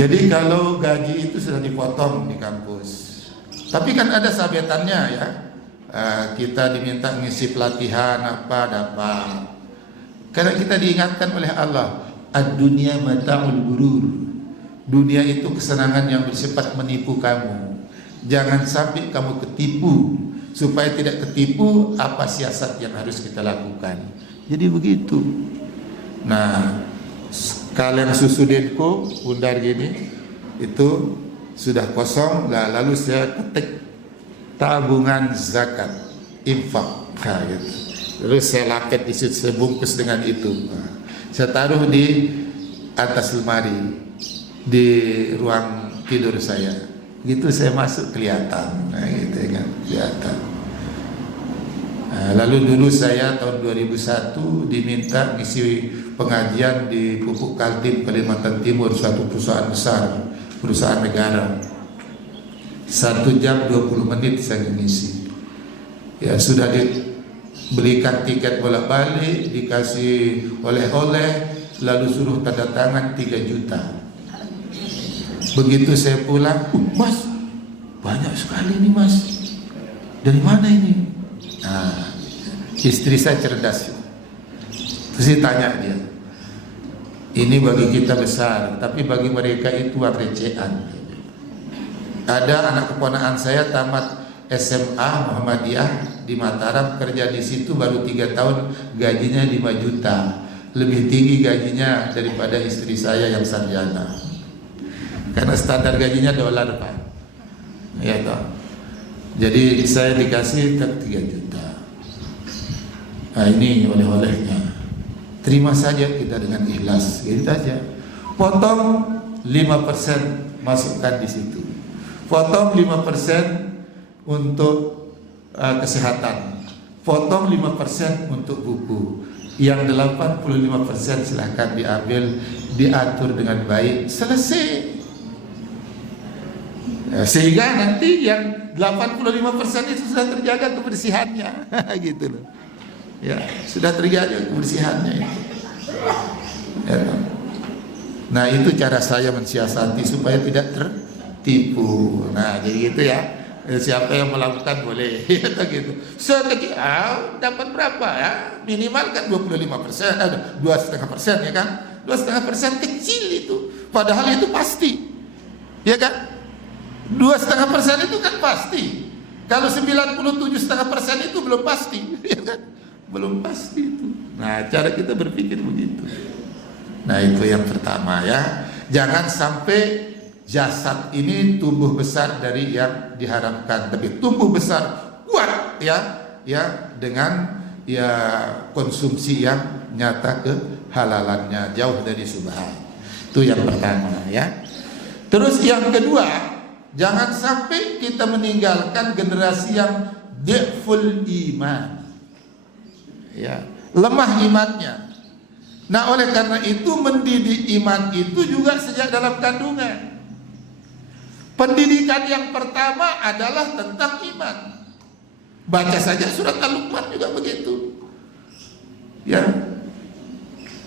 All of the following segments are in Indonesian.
Jadi kalau gaji itu sudah dipotong di kampus, tapi kan ada sabetannya ya. Kita diminta ngisi pelatihan apa dapat. Karena kita diingatkan oleh Allah, ad-dunya mata'ul gurur. Dunia itu kesenangan yang bersifat menipu kamu. Jangan sampai kamu ketipu. Supaya tidak ketipu, apa siasat yang harus kita lakukan. Jadi begitu. Nah, kalian susu Denko bundar gini itu sudah kosong, lalu saya ketik tabungan zakat infak, nah, gitu. Lalu saya lapet isi, saya bungkus dengan itu, saya taruh di atas lemari di ruang tidur saya, gitu. Saya masuk kelihatan, nah, gitu kan, kelihatan. Lalu dulu saya tahun 2001 diminta ngisi pengajian di Pupuk Kaltim Kalimantan Timur, suatu perusahaan besar, perusahaan negara. 1 jam 20 menit saya ngisi. Ya sudah dibelikan tiket bolak-balik, dikasih oleh-oleh, lalu suruh tanda tangan 3 juta. Begitu saya pulang, Mas, banyak sekali nih Mas. Dari mana ini? Nah, istri saya cerdas. Terus saya tanya dia, ini bagi kita besar, tapi bagi mereka itu recehan. Ada anak keponakan saya tamat SMA Muhammadiyah di Mataram, kerja di situ baru 3 tahun, gajinya 5 juta, lebih tinggi gajinya daripada istri saya yang sarjana. Karena standar gajinya dolar Pak, ya toh. Jadi saya dikasih 3 juta. Nah ini oleh-olehnya. Terima saja kita dengan ikhlas, gitu aja. Potong 5% masukkan di situ. Potong 5% untuk kesehatan. Potong 5% untuk buku. Yang 85% silahkan diambil, diatur dengan baik, selesai. Sehingga nanti yang 85% itu sudah terjaga kebersihannya, gitu loh. Ya, sudah terjaga kebersihannya itu. Ya, nah itu cara saya mensiasati supaya tidak tertipu. Nah jadi gitu ya. Siapa yang melakukan boleh, gitu. Sekecil, dapat berapa ya? Minimal kan 25%, 2,5% ya kan? 2,5% kecil itu. Padahal itu pasti, ya kan? 2,5% itu kan pasti. Kalau 97,5% itu belum pasti, ya kan? Belum pasti itu. Nah, cara kita berpikir begitu. Nah, itu yang pertama ya. Jangan sampai jasad ini tumbuh besar dari yang diharapkan, tapi tumbuh besar kuat ya dengan ya konsumsi yang nyata kehalalannya, jauh dari subhat. Itu yang pertama ya. Terus yang kedua, jangan sampai kita meninggalkan generasi yang dhiful iman. Ya, lemah imannya. Nah, oleh karena itu mendidik iman itu juga sejak dalam kandungan. Pendidikan yang pertama adalah tentang iman. Baca saja surat Al-Luqman juga begitu. Ya.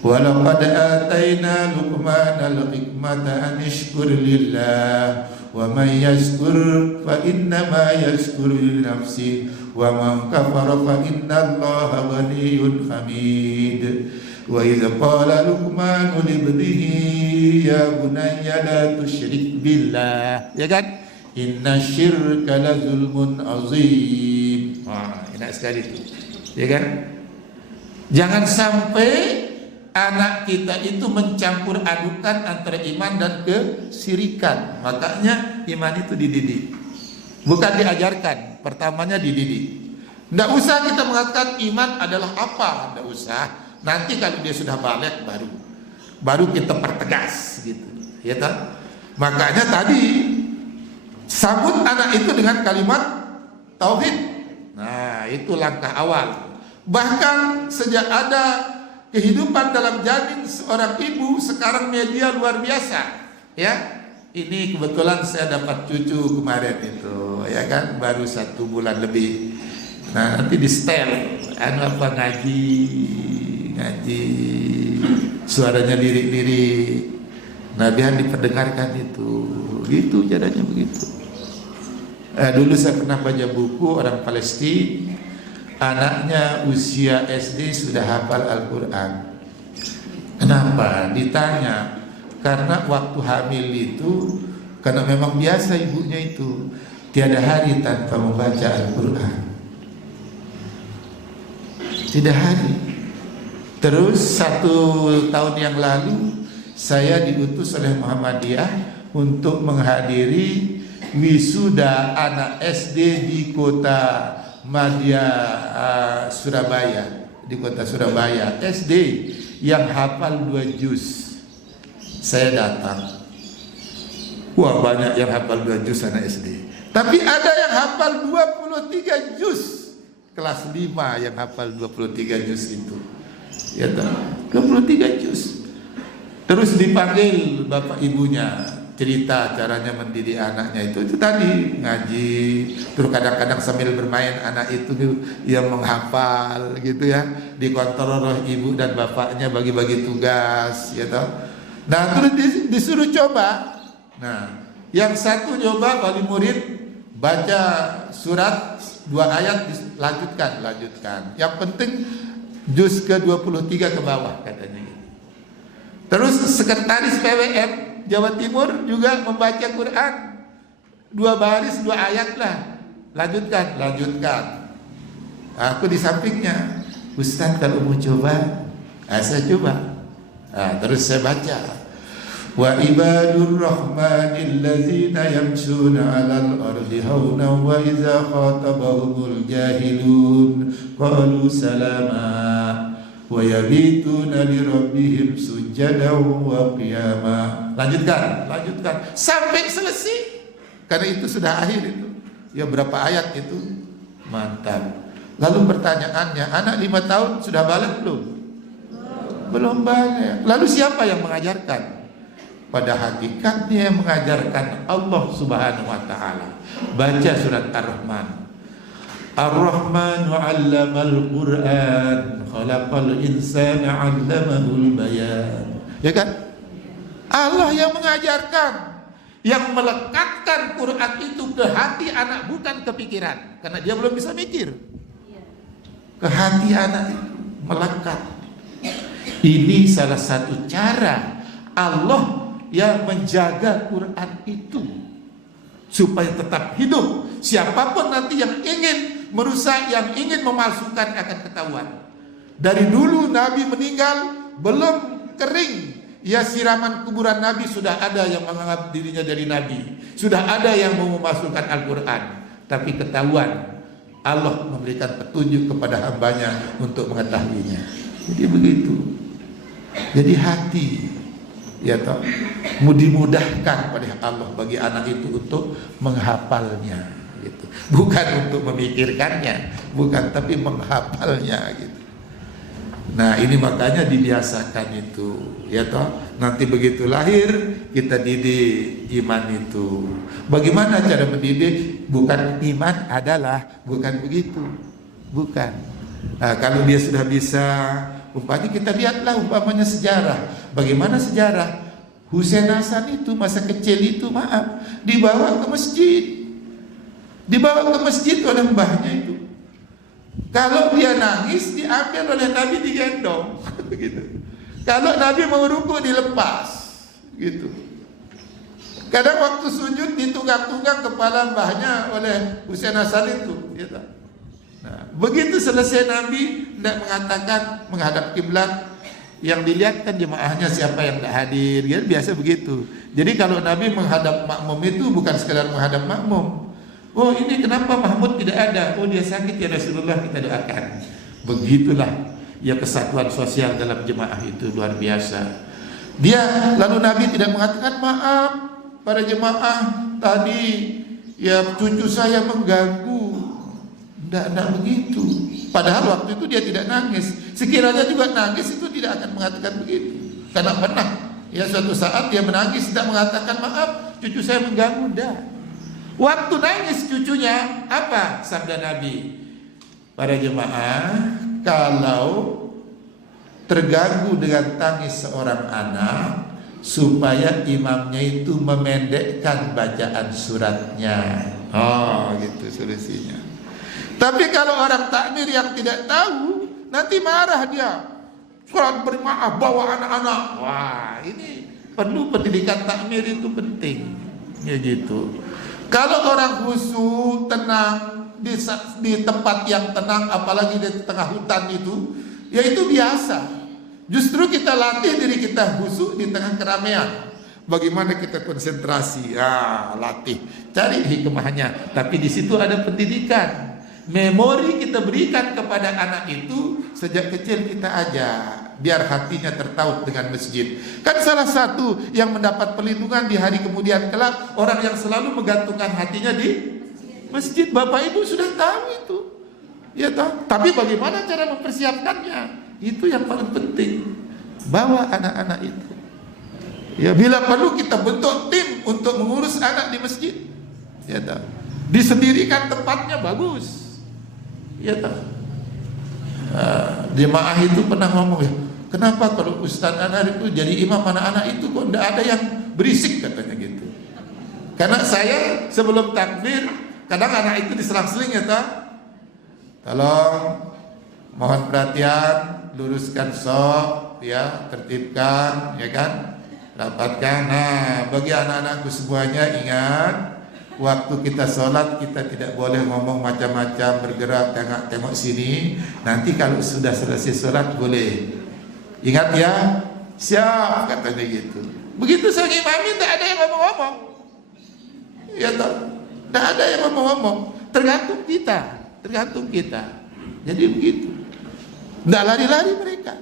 Walaqad ataina Luqmanal hikmata an yashkur lillah wa man yashkur fa innama yashkuru li nafsi wa man kafara fa innallaha ghaniyyun hamid. Wa idza qala Luqman li ibnihi ya bunayya la tusyrik billah, ya kan? Inna syirka la zulmun azim. Wah, enak sekali itu, ya kan? Jangan sampai anak kita itu mencampur adukan antara iman dan kesyirikan. Makanya iman itu dididik, bukan diajarkan. Pertamanya dididik. Tidak usah kita mengatakan iman adalah apa, tidak usah. Nanti kalau dia sudah balik baru kita pertegas gitu, ya kan? Makanya tadi sambut anak itu dengan kalimat tauhid. Nah, itu langkah awal. Bahkan sejak ada kehidupan dalam janin seorang ibu, sekarang media luar biasa, ya. Ini kebetulan saya dapat cucu kemarin itu, ya kan, baru 1 bulan lebih. Nah, nanti di setel, apa ngaji, suaranya lirik-lirik, Nabi diperdengarkan itu, gitu caranya begitu. Dulu saya pernah baca buku orang Palestina, anaknya usia SD sudah hafal Al-Quran. Kenapa? Ditanya, karena waktu hamil itu, karena memang biasa ibunya itu tiada hari tanpa membaca Al-Quran, tidak hari. Terus 1 tahun yang lalu saya diutus oleh Muhammadiyah untuk menghadiri wisuda anak SD di kota Madya, Surabaya, di kota Surabaya, SD yang hafal 2 juz. Saya datang. Wah, banyak yang hafal 2 juz anak SD. Tapi ada yang hafal 23 juz. Kelas 5 yang hafal 23 juz itu. Ya tahu, 23 juz. Terus dipanggil bapak ibunya, cerita caranya mendidik anaknya itu tadi ngaji, terus kadang-kadang sambil bermain anak itu yang menghafal gitu ya, dikontrol ibu dan bapaknya bagi-bagi tugas, ya toh. Nah terus disuruh coba. Nah yang satu coba wali murid baca surat 2 ayat lanjutkan. Yang penting juz ke-23 ke bawah katanya. Terus sekretaris PWM Jawa Timur juga membaca Quran 2 baris 2 ayat lah, lanjutkan. Aku di sampingnya, Ustaz kalau mau coba, saya coba. Terus saya baca, wa ibadur rahmanil ladzina yamshuna 'alal ardi hauna wa idza khatabahumul jahilun qalu salama wa yabituna li rabbihim sujadan wa qiyama. Lanjutkan sampai selesai. Karena itu sudah akhir itu. Ya berapa ayat itu? Mantap. Lalu pertanyaannya, anak 5 tahun sudah balik belum? Belum balik. Lalu siapa yang mengajarkan? Pada hakikatnya yang mengajarkan Allah Subhanahu wa taala. Baca surat Ar-Rahman. Ar-Rahman 'allamal Qur'an, khalaqal insana 'allamahul bayan. Ya kan? Allah yang mengajarkan, yang melekatkan Quran itu ke hati anak, bukan ke pikiran, karena dia belum bisa mikir. Ke hati anak itu melekat. Ini salah satu cara Allah yang menjaga Quran itu supaya tetap hidup. Siapapun nanti yang ingin merusak, yang ingin memalsukan akan ketahuan. Dari dulu Nabi meninggal belum kering, ya siraman kuburan Nabi sudah ada yang menganggap dirinya dari Nabi, sudah ada yang mau memasukkan Al-Quran, tapi ketahuan. Allah memberikan petunjuk kepada hambanya untuk mengetahuinya. Jadi begitu. Jadi hati, ya toh, dimudahkan pada Allah bagi anak itu untuk menghafalnya, gitu. Bukan untuk memikirkannya, bukan, tapi menghafalnya, gitu. Nah ini makanya dibiasakan itu, ya toh. Nanti begitu lahir kita didik iman itu. Bagaimana cara mendidik? Bukan iman adalah, bukan begitu, bukan. Nah, kalau dia sudah bisa, umpamanya kita lihatlah umpamanya sejarah. Bagaimana sejarah? Husain Hasan itu masa kecil itu dibawa ke masjid, oleh mbahnya itu. Kalau dia nangis diambil oleh Nabi, digendong gitu. Kalau Nabi mau ruku dilepas gitu. Kadang waktu sujud ditunggang-tunggang kepala mbahnya oleh Husain Hasan itu, gitu. Nah, begitu selesai Nabi tidak mengatakan menghadap kiblat, yang dilihat kan jemaahnya siapa yang tidak hadir, gitu. Biasa begitu. Jadi kalau Nabi menghadap makmum itu bukan sekedar menghadap makmum. Oh ini kenapa Mahmud tidak ada? Oh dia sakit ya Rasulullah, kita doakan. Begitulah ya kesatuan sosial dalam jemaah itu luar biasa. Dia lalu Nabi tidak mengatakan maaf para jemaah tadi ya cucu saya mengganggu. Tidak begitu. Padahal waktu itu dia tidak nangis. Sekiranya juga nangis itu tidak akan mengatakan begitu. Karena pernah ya suatu saat dia menangis tidak mengatakan maaf cucu saya mengganggu. Dah. Waktu nangis cucunya apa sabda Nabi? Para jemaah, kalau terganggu dengan tangis seorang anak, supaya imamnya itu memendekkan bacaan suratnya. Oh, gitu solusinya. Tapi kalau orang takmir yang tidak tahu, nanti marah dia. Sholat berjamaah bawa anak-anak. Wah, ini perlu pendidikan takmir, itu penting. Ya gitu. Kalau orang khusyuk, tenang di tempat yang tenang, apalagi di tengah hutan itu, ya itu biasa. Justru kita latih diri kita khusyuk di tengah keramaian. Bagaimana kita konsentrasi? Latih, cari hikmahnya. Tapi di situ ada pendidikan. Memori kita berikan kepada anak itu sejak kecil, kita ajak biar hatinya tertaut dengan masjid. Kan salah satu yang mendapat perlindungan di hari kemudian kelak, orang yang selalu menggantungkan hatinya di masjid. Bapak Ibu sudah tahu itu, ya tahu. Tapi bagaimana cara mempersiapkannya? Itu yang paling penting. Bawa anak-anak itu. Ya, bila perlu kita bentuk tim untuk mengurus anak di masjid. Ya tahu. Disendirikan tempatnya bagus. Ya tahu. Jemaah itu pernah ngomong, ya, kenapa kalau Ustaz Anar itu jadi imam anak-anak itu kok tidak ada yang berisik, katanya gitu. Karena saya sebelum takbir, kadang anak itu diselang-seling, ya tahu. Tolong mohon perhatian, luruskan sok, ya, tertibkan, ya kan, rapatkan. Nah, bagi anak-anakku semuanya, ingat, waktu kita sholat kita tidak boleh ngomong macam-macam, bergerak tengok-tengok sini. Nanti kalau sudah selesai sholat boleh. Ingat ya, siap, katanya gitu. Begitu saya ngimami, tidak ada yang ngomong-ngomong, ya toh, tidak ada yang ngomong-ngomong. Tergantung kita. Jadi begitu. Tidak lari-lari mereka.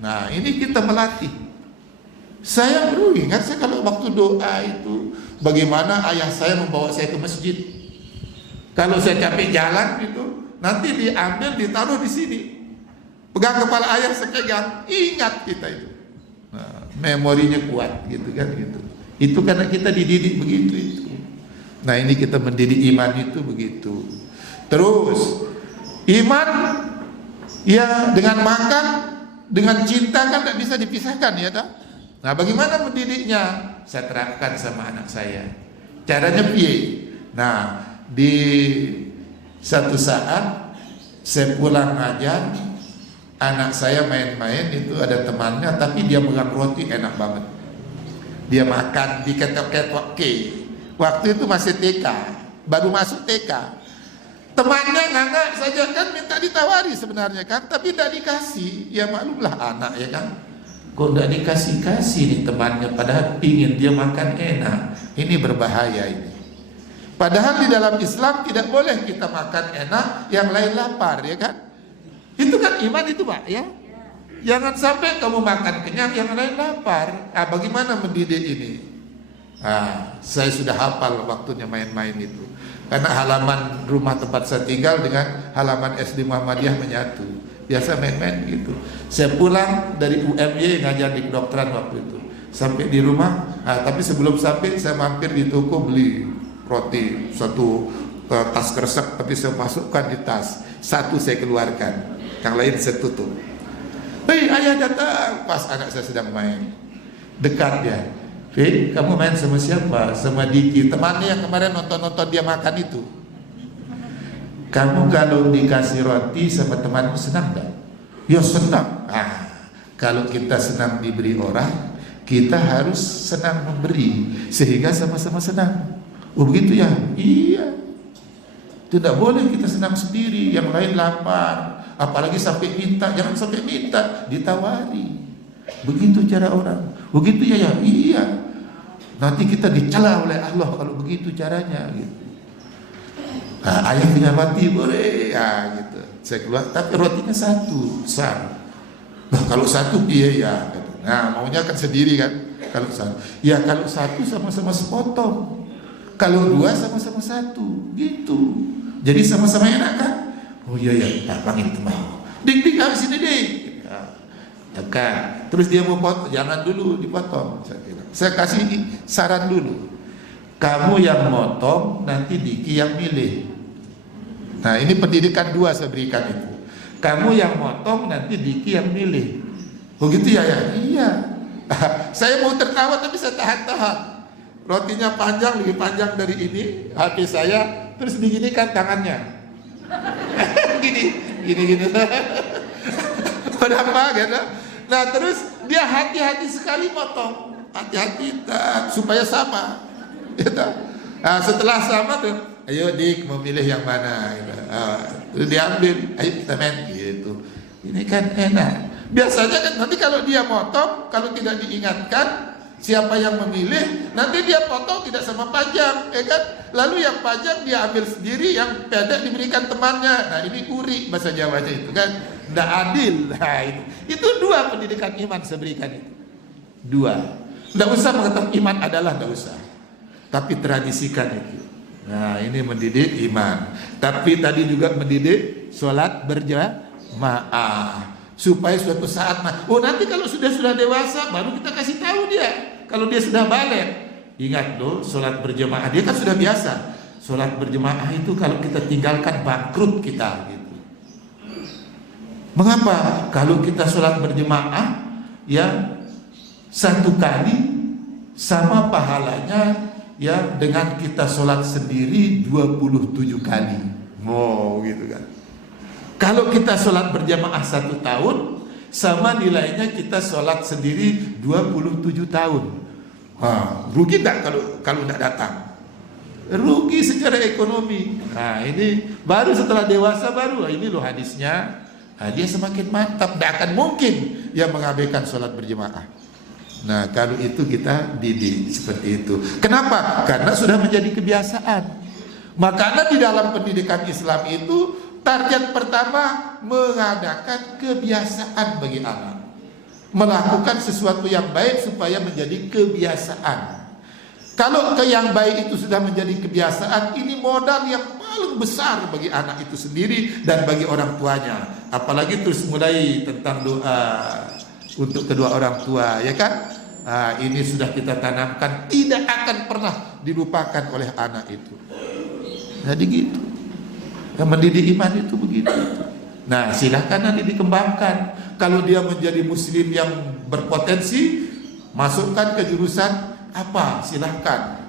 Nah, ini kita melatih. Saya baru ingat, saya kalau waktu doa itu, bagaimana ayah saya membawa saya ke masjid. Kalau saya capek jalan itu, nanti diambil, ditaruh di sini. Pegang kepala ayah, saya pegang. Ingat kita itu. Nah, memorinya kuat, gitu kan, gitu. Itu karena kita dididik begitu itu. Nah, ini kita mendidik iman itu begitu. Terus, iman, ya, dengan makan, dengan cinta kan tidak bisa dipisahkan, ya tak? Nah, bagaimana mendidiknya? Saya terapkan sama anak saya. Caranya piye? Nah, di satu saat saya pulang ngajar, anak saya main-main, itu ada temannya, tapi dia pegang roti enak banget. Dia makan di ketok-ketok ke. Waktu itu masih TK, baru masuk TK. Temannya nggak saja kan, minta ditawari sebenarnya kan, tapi tidak dikasih. Ya maklumlah anak, ya kan. Kok tidak dikasih nih temannya, padahal ingin dia makan enak. Ini berbahaya ini. Padahal di dalam Islam tidak boleh kita makan enak, yang lain lapar, ya kan. Itu kan iman itu, Pak, ya. Jangan sampai kamu makan kenyang, yang lain lapar. Bagaimana mendidik ini? Saya sudah hafal waktunya main-main itu. Karena halaman rumah tempat saya tinggal dengan halaman SD Muhammadiyah menyatu. Biasa main-main gitu. Saya pulang dari UMY ngajar di kedokteran waktu itu. Sampai di rumah, tapi sebelum sampai saya mampir di toko beli roti, satu tas kresek, tapi saya masukkan di tas. Satu saya keluarkan, yang lain saya tutup. Hei, ayah datang, pas anak saya sedang main. Dekat dia. Fit, kamu main sama siapa? Sama Diki, temannya yang kemarin nonton-nonton dia makan itu. Kamu kalau dikasih roti sama temanmu senang gak? Ya senang. Kalau kita senang diberi orang, kita harus senang memberi, sehingga sama-sama senang. Oh begitu ya? Iya. Tidak boleh kita senang sendiri, yang lain lapar. Apalagi sampai minta, jangan sampai minta, ditawari. Begitu cara orang. Begitu ya? Iya. Nanti kita dicela oleh Allah kalau begitu caranya gitu. Ayah punya roti boleh, gitu. Saya keluar, tapi rotinya satu besar. Kalau satu iya ya. Gitu. Nah, maunya kan sendiri kan. Kalau satu, ya kalau satu sama-sama sepotong. Kalau dua sama-sama satu, gitu. Jadi sama-sama enak kan? Oh iya ya, panggil teman. Dik habis ini dik. Terus dia mau potong, jangan dulu dipotong. Saya kasih saran dulu. Kamu yang motong, nanti Diki yang milih. Nah ini pendidikan dua saya berikan itu. Kamu yang motong, nanti Diki yang milih. Oh gitu ya? Iya. Saya mau tertawa tapi saya tahan-tahan. Rotinya panjang, lebih panjang dari ini HP saya, terus diginikan tangannya. gini. Kenapa gitu? Nah terus dia hati-hati sekali potong, hati-hati supaya sama. Gitu. Nah, setelah sama tuh, ayo Dik mau milih yang mana? Gitu. Terus diambil, ayo kita main gitu. Ini kan enak. Biasanya kan nanti kalau dia potong, kalau tidak diingatkan siapa yang memilih, nanti dia potong tidak sama panjang, ya kan? Lalu yang panjang dia ambil sendiri, yang pendek diberikan temannya. Nah ini uri bahasa Jawanya itu kan, tidak adil. Nah itu dua pendidikan iman saya berikan itu. Dua. Tidak usah mengatakan iman adalah, tidak usah. Tapi tradisikan itu. Nah ini mendidik iman. Tapi tadi juga mendidik sholat berjamaah. Supaya suatu saat, nanti kalau sudah dewasa baru kita kasih tahu dia. Kalau dia sudah balik, ingat loh, sholat berjamaah dia kan sudah biasa. Sholat berjamaah itu kalau kita tinggalkan bangkrut kita gitu. Mengapa? Kalau kita sholat berjamaah ya satu kali sama pahalanya ya dengan kita sholat sendiri 27 kali. Gitu kan. Kalau kita sholat berjamaah 1 tahun, sama nilainya kita sholat sendiri 27 tahun. Rugi tak kalau tidak datang? Rugi secara ekonomi. Nah ini baru setelah dewasa baru, ini loh hadisnya. Dia semakin mantap, tidak akan mungkin yang mengabaikan sholat berjamaah. Nah kalau itu kita didik seperti itu. Kenapa? Karena sudah menjadi kebiasaan. Makanya di dalam pendidikan Islam itu target pertama mengadakan kebiasaan bagi anak, melakukan sesuatu yang baik supaya menjadi kebiasaan. Kalau yang baik itu sudah menjadi kebiasaan, ini modal yang paling besar bagi anak itu sendiri dan bagi orang tuanya. Apalagi terus mulai tentang doa untuk kedua orang tua, ya kan? Ini sudah kita tanamkan, tidak akan pernah dilupakan oleh anak itu. Jadi gitu. Yang mendidik iman itu begitu. Nah silahkan nanti dikembangkan. Kalau dia menjadi muslim yang berpotensi, masukkan ke jurusan apa? Silahkan.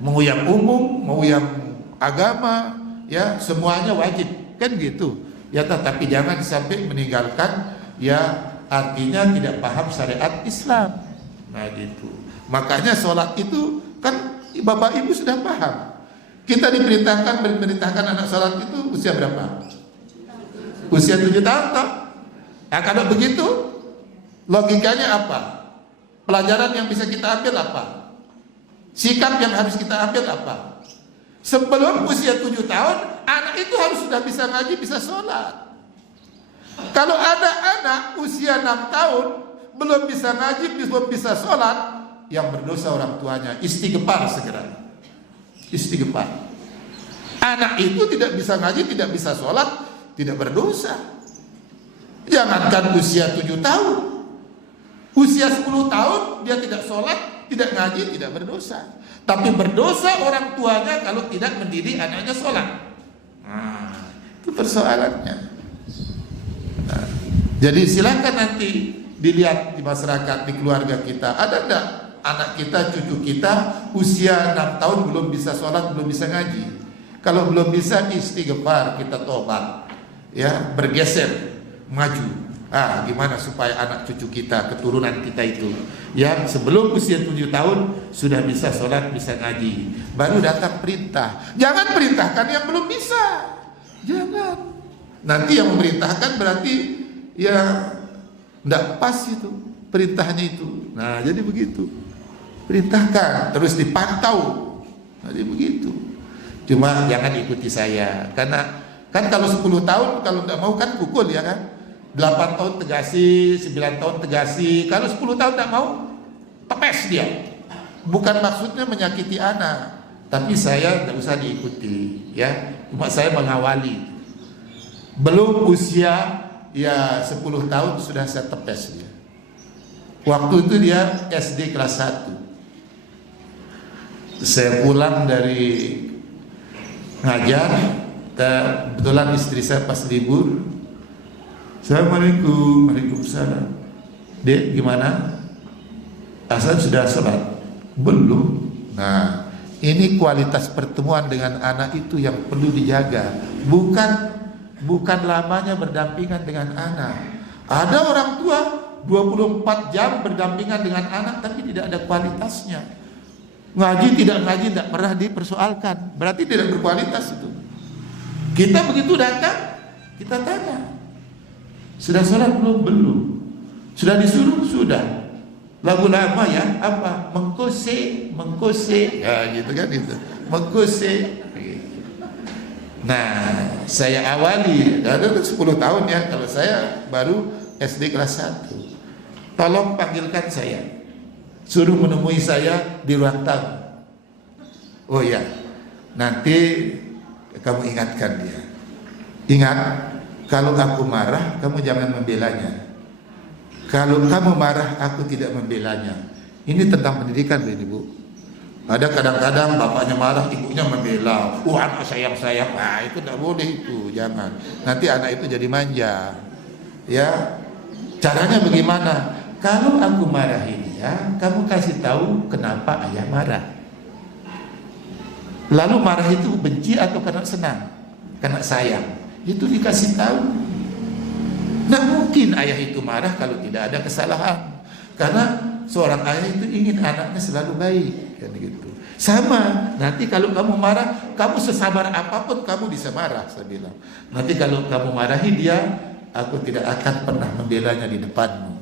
Mau yang umum, mau yang agama, ya semuanya wajib kan gitu. Ya tapi jangan sampai meninggalkan ya artinya tidak paham syariat Islam. Nah gitu. Makanya sholat itu kan bapak ibu sudah paham. Kita memerintahkan anak sholat itu usia berapa? Usia 7 tahun toh? Nah kalau begitu logikanya apa? Pelajaran yang bisa kita ambil apa? Sikap yang harus kita ambil apa? Sebelum usia 7 tahun anak itu harus sudah bisa ngaji, bisa sholat. Kalau ada anak usia 6 tahun belum bisa ngaji, belum bisa sholat, yang berdosa orang tuanya. Istighfar segera. Istighfar. Anak itu tidak bisa ngaji, tidak bisa sholat, tidak berdosa. Jangankan usia 7 tahun, usia 10 tahun dia tidak sholat, tidak ngaji, tidak berdosa. Tapi berdosa orang tuanya kalau tidak mendidik anaknya sholat. Itu persoalannya. Jadi silakan nanti dilihat di masyarakat, di keluarga kita, ada enggak anak kita, cucu kita usia 6 tahun belum bisa sholat, belum bisa ngaji. Kalau belum bisa, istighfar, kita tobat, ya bergeser, maju. Gimana supaya anak cucu kita, keturunan kita itu, ya sebelum usia 7 tahun sudah bisa sholat, bisa ngaji, baru datang perintah. Jangan perintahkan yang belum bisa, jangan. Nanti yang memerintahkan berarti ya tidak pas itu perintahnya itu. Nah jadi begitu. Perintahkan, terus dipantau. Jadi begitu. Cuma jangan ikuti saya, karena kan kalau 10 tahun kalau tidak mau kan pukul, ya kan. 8 tahun tegasi, 9 tahun tegasi. Kalau 10 tahun tidak mau, tepes dia. Bukan maksudnya menyakiti anak, tapi saya tidak usah diikuti, ya. Cuma saya mengawali. Belum usia ya 10 tahun sudah saya tepes dia. Waktu itu dia SD kelas 1. Saya pulang dari ngajar, kebetulan istri saya pas libur. Assalamualaikum. Waalaikumsalam. Dek gimana? Asal sudah sholat? Belum. Nah, ini kualitas pertemuan dengan anak itu yang perlu dijaga. Bukan lamanya berdampingan dengan anak. Ada orang tua 24 jam berdampingan dengan anak tapi tidak ada kualitasnya. Ngaji tidak pernah dipersoalkan. Berarti tidak berkualitas itu. Kita begitu datang, kita tanya, sudah sholat belum? Belum. Sudah disuruh? Sudah. Lagu lama ya, apa? Mengkose, ya gitu kan itu. Mengkose. Nah, saya awali, ada 10 tahun ya, kalau saya baru SD kelas 1. Tolong panggilkan saya, suruh menemui saya di ruang tamu. Oh ya, nanti kamu ingatkan dia. Ingat, kalau aku marah, kamu jangan membelanya. Kalau kamu marah, aku tidak membelanya. Ini tentang pendidikan, Bu. Ada kadang-kadang bapaknya marah, ibunya membela. Anak sayang-sayang. Nah, itu tidak boleh itu, jangan. Nanti anak itu jadi manja. Ya, caranya bagaimana? Kalau aku marahin dia, kamu kasih tahu kenapa ayah marah. Lalu marah itu benci atau karena senang? Karena sayang. Itu dikasih tahu. Nah, mungkin ayah itu marah kalau tidak ada kesalahan. Karena seorang ayah itu ingin anaknya selalu baik, kan gitu. Sama, nanti kalau kamu marah, kamu sesabar apapun kamu bisa marah, saya bilang. Nanti kalau kamu marahi dia, aku tidak akan pernah membelanya di depanmu.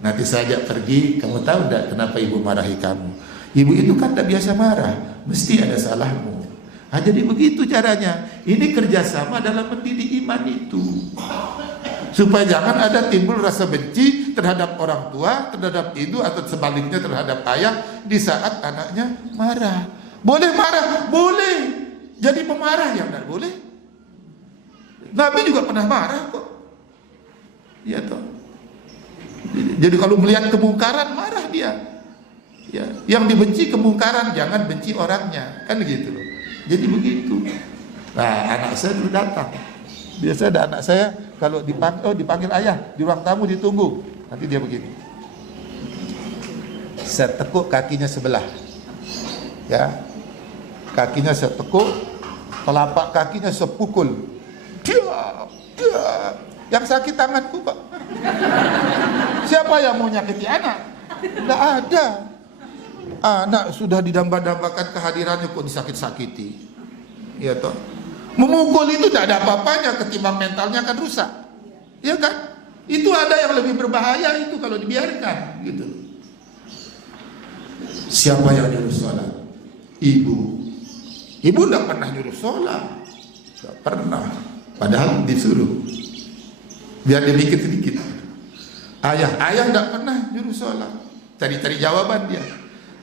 Nanti saya ajak pergi, kamu tahu tidak kenapa ibu marahi kamu? Ibu itu kan tak biasa marah, mesti ada salahmu. Nah, jadi begitu caranya. Ini kerjasama dalam mendidik iman itu. Supaya jangan ada timbul rasa benci terhadap orang tua, terhadap ibu, atau sebaliknya terhadap ayah di saat anaknya marah. Boleh marah? Boleh. Jadi pemarah yang tidak boleh. Nabi juga pernah marah kok. Ya toh. Jadi kalau melihat kemungkaran marah dia. Ya, yang dibenci kemungkaran, jangan benci orangnya. Kan gitu loh. Jadi begitu. Nah, anak saya dulu datang. Biasa ada anak saya kalau dipanggil ayah di ruang tamu ditunggu, nanti dia begini. Saya tekuk kakinya sebelah, ya, kakinya saya tekuk, telapak kakinya sepukul. Dia, yang sakit tanganku Pak. Siapa yang mau nyakiti anak? Tidak ada. Anak sudah didamba-dambakan kehadirannya kok disakit-sakiti. Ya toh. Memukul itu tidak ada apa-apanya ketimbang mentalnya akan rusak. Ya kan? Itu ada yang lebih berbahaya itu kalau dibiarkan gitu. Siapa yang nyuruh sholat? Ibu. Ibu tidak pernah nyuruh sholat. Tidak pernah. Padahal disuruh. Biar sedikit-sedikit. Ayah tidak pernah nyuruh sholat. Cari-cari jawaban dia.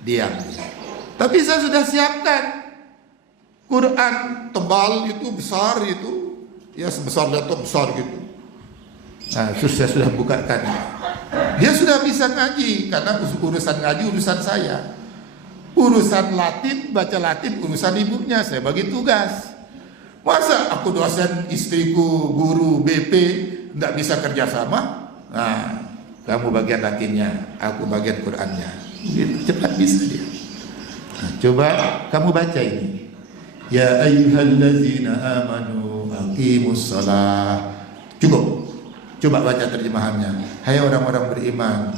Diam. Tapi saya sudah siapkan Quran tebal itu, besar itu, ya sebesar laptop besar gitu. Nah, saya sudah bukakan. Dia sudah bisa ngaji karena urusan ngaji urusan saya. Urusan Latin, baca Latin urusan ibunya, saya bagi tugas. Masa aku dosen, istriku guru BP, tidak bisa kerjasama? Nah, kamu bagian Latinnya, aku bagian Qurannya. Gitu, cepat bisa dia. Nah, coba kamu baca ini. Ya ayyuhallazina amanu aqimus shalah. Cukup. Coba baca terjemahannya. Hai orang-orang beriman,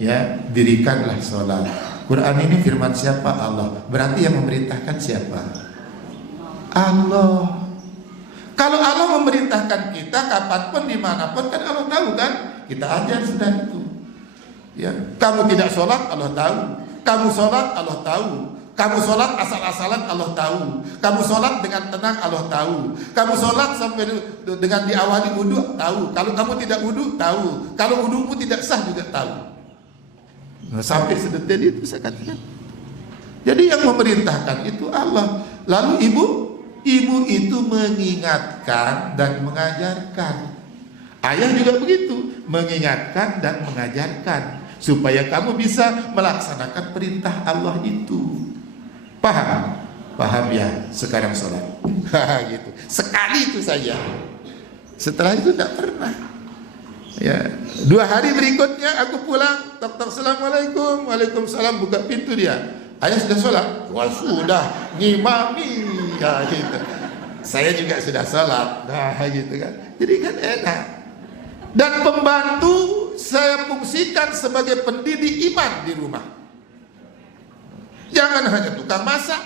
ya, dirikanlah salat. Quran ini firman siapa? Allah. Berarti yang memerintahkan siapa? Allah. Kalau Allah memerintahkan kita kapanpun dimanapun kan Allah tahu kan? Kita ajar sudah itu. Ya, kamu tidak sholat Allah tahu. Kamu sholat Allah tahu. Kamu sholat asal-asalan Allah tahu. Kamu sholat dengan tenang Allah tahu. Kamu sholat sampai dengan diawali wudhu tahu. Kalau kamu tidak wudhu tahu. Kalau wudhumu tidak sah juga tahu. Nah, sampai sedetail itu saya katakan. Jadi yang memerintahkan itu Allah. Lalu ibu itu mengingatkan dan mengajarkan. Ayah juga begitu, mengingatkan dan mengajarkan supaya kamu bisa melaksanakan perintah Allah itu. Paham? Paham ya, sekarang sholat. Gitu. Sekali itu saja. Setelah itu tidak pernah. Ya, 2 hari berikutnya aku pulang, tok assalamualaikum, waalaikumsalam, buka pintu dia. Ayah sudah sholat? Wah sudah, ngimami, ya gitu. Saya juga sudah sholat, nah gitu kan. Jadi kan enak. Dan pembantu saya fungsikan sebagai pendidik iman di rumah. Jangan hanya tukang masak,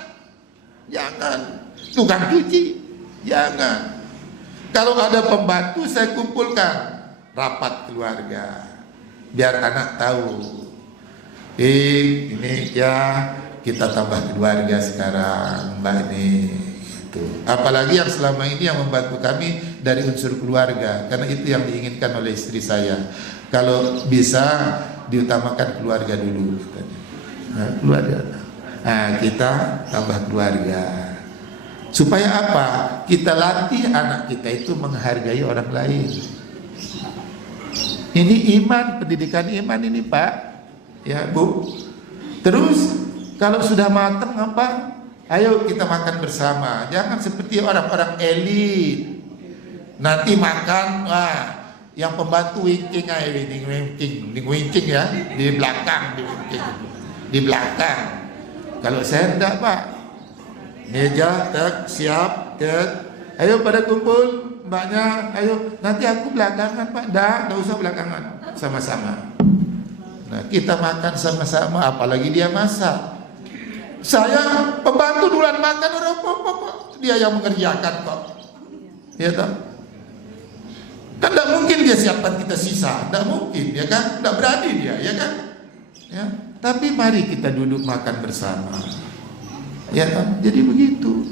jangan tukang cuci, jangan. Kalau ada pembantu saya kumpulkan rapat keluarga biar anak tahu ini ya kita tambah keluarga sekarang mbak ini itu. Apalagi yang selama ini yang membantu kami dari unsur keluarga, karena itu yang diinginkan oleh istri saya, kalau bisa diutamakan keluarga dulu katanya. Nah, keluarga, nah, kita tambah keluarga supaya apa? Kita latih anak kita itu menghargai orang lain. Ini iman, pendidikan iman ini Pak, ya Bu. Terus kalau sudah matang apa? Ayo kita makan bersama. Jangan seperti orang-orang elit. Nanti makan, wah, yang pembantu winking aja, winking ya, di belakang, di belakang. Kalau saya enggak Pak, meja, siap, ayo pada kumpul. Mbaknya, ayo nanti aku belakangan Pak. Enggak usah belakangan, sama-sama. Nah kita makan sama-sama, apalagi dia masak. Saya pembantu duluan makan, dia yang mengerjakan kok. Ya toh? Kan tidak mungkin dia siapkan kita sisa, tidak mungkin, ya kan? Tidak berani dia, ya kan? Ya. Tapi mari kita duduk makan bersama. Ya kan? Jadi begitu.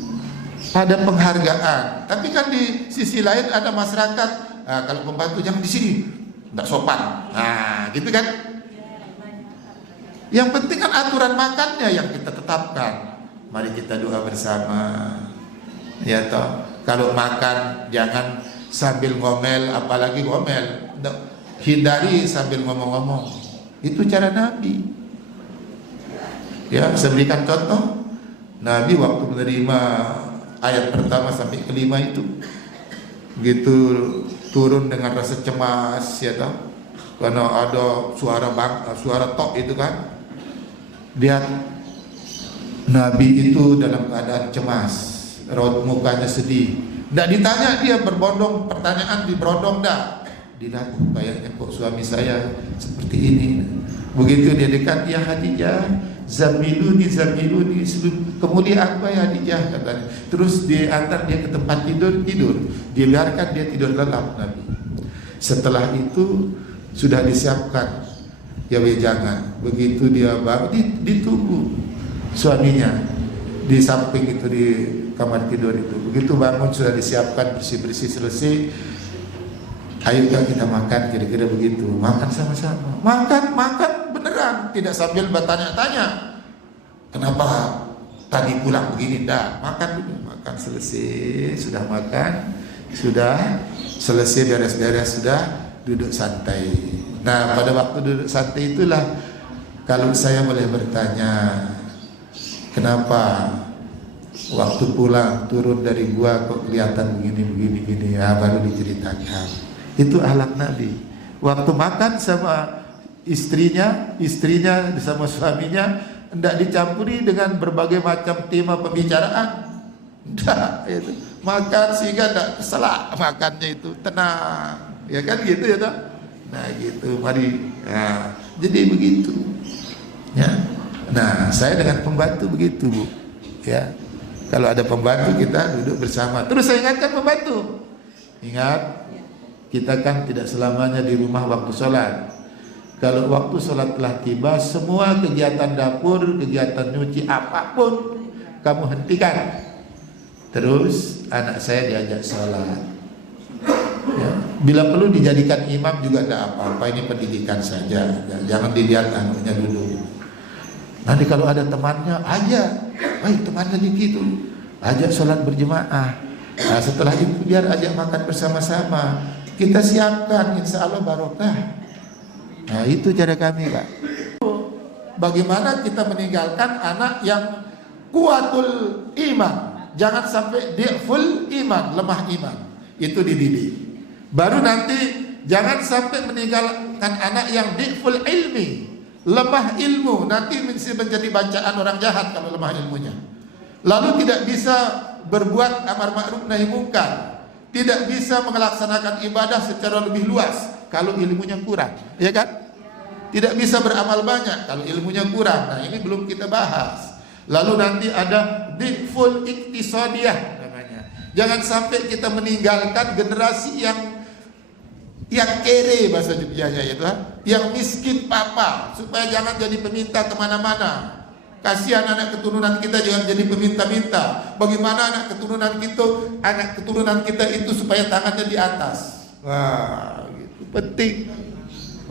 Ada penghargaan. Tapi kan di sisi lain ada masyarakat, kalau pembantu jangan di sini, tidak sopan. Nah, gitu kan? Yang penting kan aturan makannya yang kita tetapkan. Mari kita doa bersama. Ya toh. Kalau makan jangan sambil ngomel, apalagi ngomel. Hindari sambil ngomong-ngomong. Itu cara Nabi. Ya, saya berikan contoh. Nabi waktu menerima ayat pertama sampai kelima itu gitu turun dengan rasa cemas ya toh, karena ada suara tok itu kan. Lihat Nabi itu dalam keadaan cemas, raut mukanya sedih. Tidak ditanya dia berbondong, pertanyaan diberondong dah. Dilihat kayaknya kok suami saya seperti ini. Begitu dia dekat, ya Khadijah, zamiluni, kemudian apa ya Khadijah katanya. Terus diantar dia ke tempat tidur, dibiarkan dia tidur lelap Nabi. Setelah itu sudah disiapkan ya wejangan. Begitu dia baru ditunggu suaminya di samping itu di kamar tidur itu. Begitu bangun sudah disiapkan bersih-bersih selesai. Ayo kita makan, kira-kira begitu. Makan sama-sama. Makan beneran, tidak sambil bertanya-tanya. Kenapa tadi pulang begini? Dah, makan dulu. Makan selesai, sudah makan, sudah selesai beres-beres, sudah duduk santai. Nah, pada waktu duduk santai itulah kalau saya boleh bertanya, kenapa waktu pulang turun dari gua kok kelihatan begini, ya baru diceritakan. Itu akhlak Nabi. Waktu makan sama istrinya sama suaminya tidak dicampuri dengan berbagai macam tema pembicaraan. Tidak, itu makan sehingga tidak keselak makannya itu, tenang, ya kan gitu ya toh. Nah gitu, mari. Nah, jadi begitu. Ya. Nah, saya dengan pembantu begitu Bu. Ya, kalau ada pembantu kita duduk bersama. Terus saya ingatkan pembantu, ingat. Kita kan tidak selamanya di rumah waktu sholat. Kalau waktu sholat telah tiba, semua kegiatan dapur, kegiatan nyuci apapun kamu hentikan. Terus anak saya diajak sholat. Ya. Bila perlu dijadikan imam juga tidak apa-apa. Ini pendidikan saja. Ya, jangan dilihat anaknya dulu. Nanti kalau ada temannya, ajak. Baik temannya gitu. Ajak sholat berjemaah. Nah, setelah itu biar ajak makan bersama-sama. Kita siapkan, insya Allah barokah. Nah itu cara kami Pak. Bagaimana kita meninggalkan anak yang kuatul iman. Jangan sampai dia full iman, lemah iman. Itu dididik. Baru nanti jangan sampai meninggalkan anak yang di'ful ilmi, lemah ilmu, nanti menjadi bacaan orang jahat kalau lemah ilmunya. Lalu tidak bisa berbuat amar ma'ruf nahi mungkar, tidak bisa melaksanakan ibadah secara lebih luas kalau ilmunya kurang, ya kan? Tidak bisa beramal banyak kalau ilmunya kurang. Nah, ini belum kita bahas. Lalu nanti ada di'ful iktisadiyah namanya. Jangan sampai kita meninggalkan generasi yang kere, bahasa Jogjanya itu, yang miskin papa, supaya jangan jadi peminta kemana-mana. Kasihan anak keturunan kita jangan jadi peminta-minta. Bagaimana anak keturunan kita itu supaya tangannya di atas. Wah, gitu. Penting.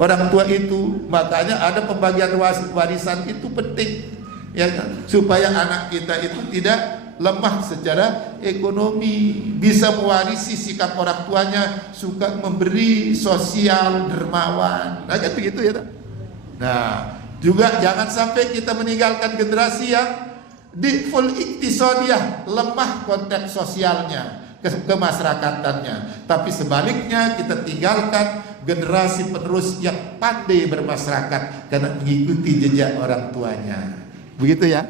Orang tua itu, makanya ada pembagian warisan itu penting, ya kan? Supaya anak kita itu tidak lemah secara ekonomi, bisa mewarisi sikap orang tuanya, suka memberi, sosial, dermawan. Nah, kan begitu ya. Nah, juga jangan sampai kita meninggalkan generasi yang di'ful iktisadiyah, lemah konteks sosialnya, kemasyrakatannya. Tapi sebaliknya kita tinggalkan generasi penerus yang pandai bermasyarakat karena mengikuti jejak orang tuanya. Begitu ya.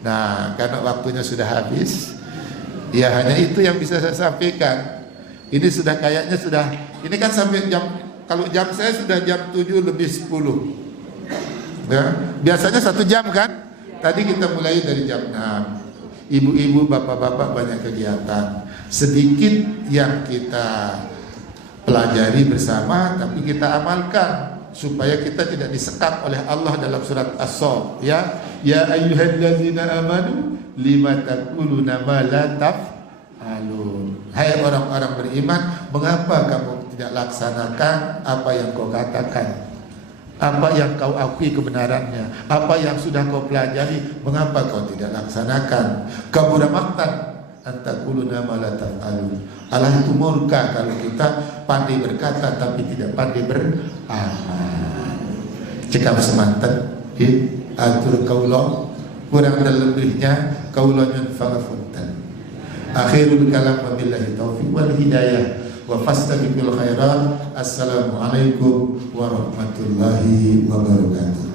Nah, karena waktunya sudah habis, ya hanya itu yang bisa saya sampaikan. Ini sudah kayaknya sudah, ini kan sampai jam, kalau jam saya sudah jam 7:10. Ya, biasanya 1 jam kan? Tadi kita mulai dari jam 6. Ibu-ibu, bapak-bapak banyak kegiatan. Sedikit yang kita pelajari bersama, tapi kita amalkan supaya kita tidak disekap oleh Allah dalam surat As-Saff, ya ayyuhallazina amanu lima taquluna ma la taf'alun. Hai orang-orang beriman, mengapa kamu tidak laksanakan apa yang kau katakan, apa yang kau akui kebenarannya, apa yang sudah kau pelajari, mengapa kau tidak laksanakan? Kabura maqtan antaquluna ma la taf'alun. Allah itu murka kalau kita pandai berkata tapi tidak pandai beramal. Cekap semanten atur kaula kurang dan lebihnya kaula nyun fangapunten. Akhirul kalam wabillahi taufiq wal hidayah wa fastabiqul khairat. Assalamualaikum warahmatullahi wabarakatuh.